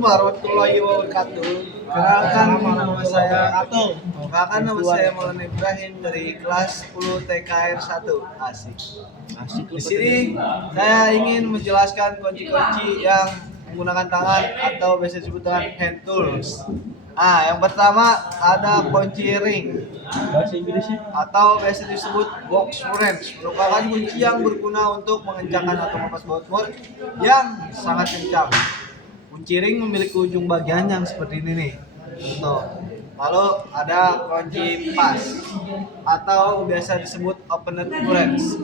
warahmatullahi wabarakatuh. Kenalkan nama saya Maulana Ibrahim dari kelas 10 TKR 1. Asik. Di sini saya ingin menjelaskan kunci-kunci yang menggunakan tangan atau biasa disebut dengan hand tools. Yang pertama ada kunci ring Bahasa Inggrisnya? atau biasa disebut box wrench, merupakan kunci yang berguna untuk mengencangkan atau melepas baut bor yang sangat kencang. Kunci ring memiliki ujung bagian yang seperti ini nih. Tuh. Lalu ada kunci pas atau biasa disebut opener wrench.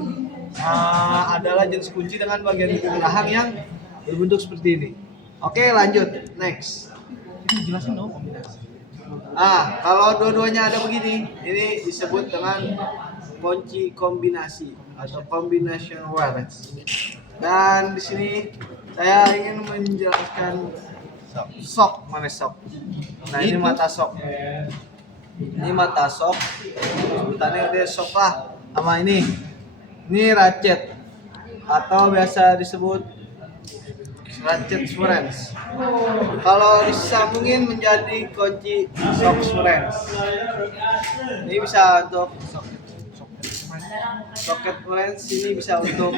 Adalah jenis kunci dengan bagian geraham yang berbentuk seperti ini. Oke, lanjut. Next. Jelasin dong kombinasi. Kalau dua-duanya ada begini, ini disebut dengan kunci kombinasi atau combination wrench. Dan di sini saya ingin menjelaskan sok. Nah, ini mata sok. Ini mata sok. Sebutannya dia sok lah. Sama ini ratchet atau biasa disebut ratchet wrench. Kalau disambungin menjadi kunci shock wrench. Ini bisa untuk socket wrench, ini bisa untuk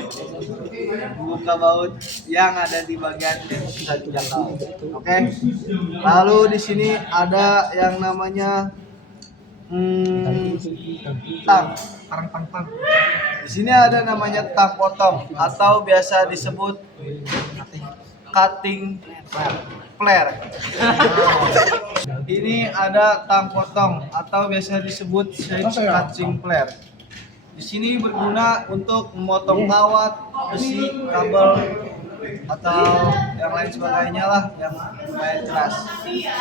membuka baut yang ada di bagian yang bisa dijangkau. Oke. Lalu di sini ada yang namanya tang. Di sini ada namanya tang potong atau biasa disebut cutting flare. Ini ada tang potong atau biasa disebut cutting flare. Di sini berguna untuk memotong kawat, besi, kabel atau yang lain sebagainya lah yang lumayan keras.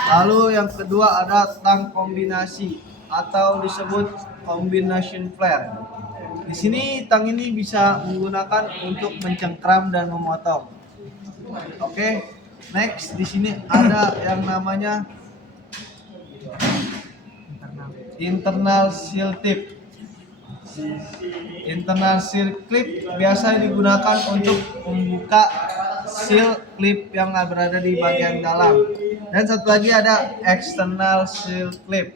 Lalu yang kedua ada tang kombinasi atau disebut combination flare. Di sini tang ini bisa menggunakan untuk mencengkram dan memotong. Oke, next di sini ada yang namanya internal seal tip. Internal seal clip biasa digunakan untuk membuka seal clip yang berada di bagian dalam. Dan satu lagi ada external seal clip.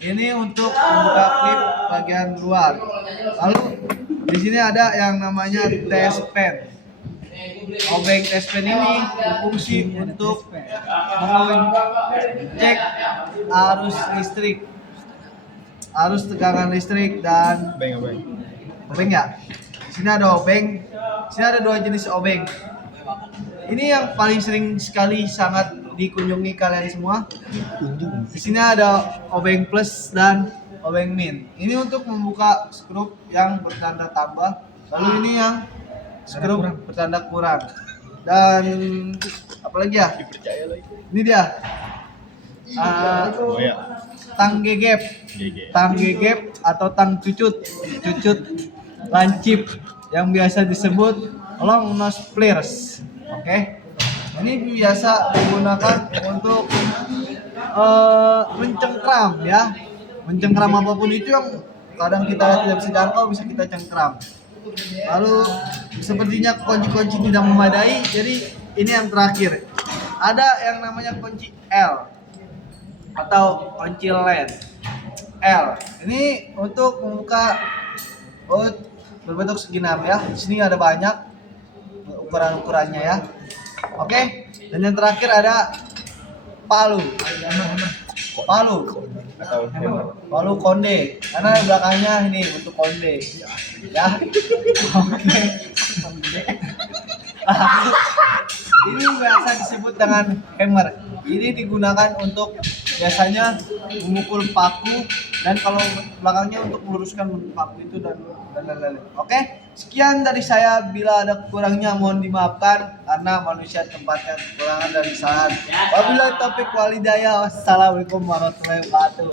Ini untuk membuka klip bagian luar. Lalu di sini ada yang namanya test pen. Obeng test pen ini berfungsi untuk mengecek arus tegangan listrik dan obeng ya. Di sini ada obeng. Di sini ada dua jenis obeng. Ini yang paling sering sekali sangat dikunjungi kalian semua. Di sini ada obeng plus dan obeng min. Ini untuk membuka skrup yang bertanda tambah. Lalu ini yang skrup bertanda kurang. Dan apalagi ya? Ini dia. Tang gegep atau tang cucut lancip yang biasa disebut long nose pliers. Oke. Ini biasa digunakan untuk mencengkram ya. Mencengkram apapun itu yang kadang kita tidak bisa jangkau, bisa kita cengkram. Lalu sepertinya kunci-kunci tidak memadai, jadi ini yang terakhir. Ada yang namanya kunci L atau kunci LED. L ini untuk membuka baut berbentuk segi 6 ya. Di sini ada banyak ukuran-ukurannya ya. Oke. Dan yang terakhir ada palu konde, karena belakangnya ini untuk konde ya. Oke. Ini biasa disebut dengan hammer. Ini digunakan untuk biasanya memukul paku, dan kalau belakangnya untuk meluruskan paku itu dan lain-lain. Oke, sekian dari saya. Bila ada kurangnya mohon dimaafkan, karena manusia tempatnya kekurangan dan kesalahan. Wabillahi taufiq wal hidayah. Wassalamualaikum warahmatullahi wabarakatuh.